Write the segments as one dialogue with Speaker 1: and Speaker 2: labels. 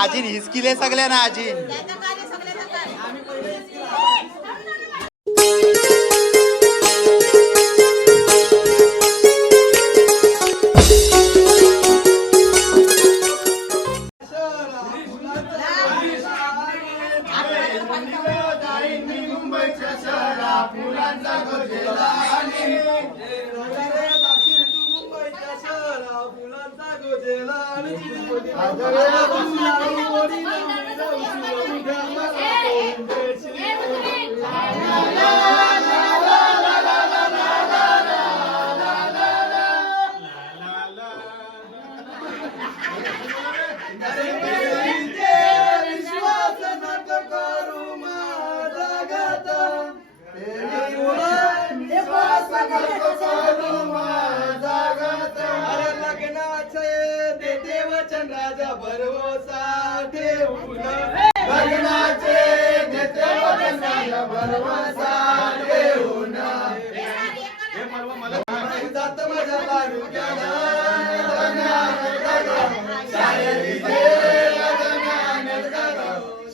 Speaker 1: आजीन हिसकिले सगळ्यांना आजीन.
Speaker 2: Adoremos la gloria.
Speaker 3: राजा भरवसा ठेवून वचन राजा भरवसा ठेवून जात माझ्या तालुक्याला. शायरी.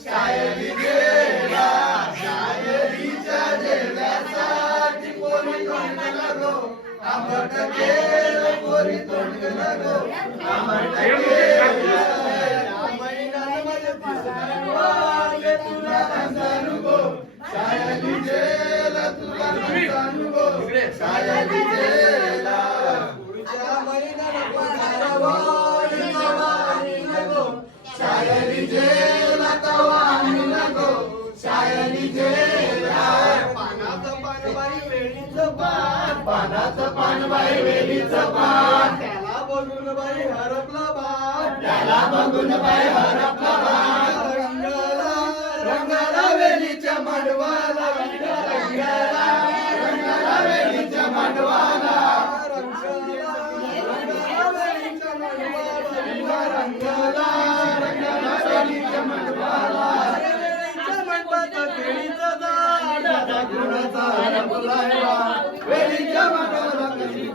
Speaker 3: शायरी शायरीच्या जेवल्यासाठी आंबट केलं पोरी तोंड गो शायरी पानाच पान बाई वेलीच पान. बाई त्याला बघून बाई हरपला बाण त्याला बघून बाई हरपला बाण रंगला रंगला वेलीच्या मांडवाला. रंगला रंगला वेलीच्या मांडवाला. रंगाला रंगला वेलीच्या मांडवाला. मंडपात झाड. गुणाचा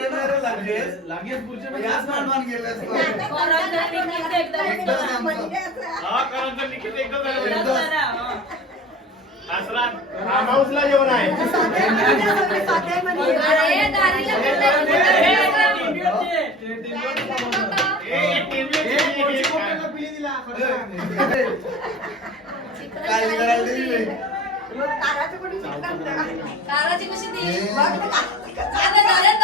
Speaker 3: मांडवाला केळीचं झाड दादा गुणाचा हरपलाय बा शिवजीव पाकराला
Speaker 2: तिच्यावर काय रे?
Speaker 3: हाऊसला जेवण आहे.
Speaker 2: अरे, दारीला
Speaker 3: काय करायला
Speaker 2: ताराची कशी? आता झालं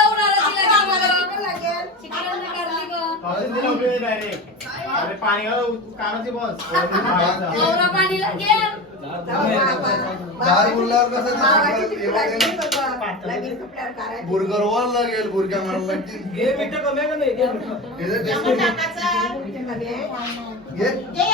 Speaker 2: काढली.
Speaker 3: पाणी कानाची बस.
Speaker 2: गौरा घे.
Speaker 3: बोलल्यावर कसं बुरगर वर लागेल बुरग्या मारायला लागतील. घे.
Speaker 4: ते यावर टाकील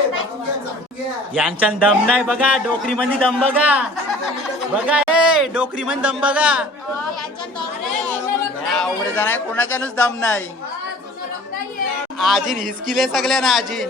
Speaker 1: यांच्या दम नाही बघा डोकरी मध्ये दम बघा. बघा ए डोकरी मध्ये दम बघा. आवडे जण कोणाच्यानच दम नाही.
Speaker 2: आजीन जुनं रंग ना
Speaker 1: आजीन हिसकिले सगळ्यांना आजीन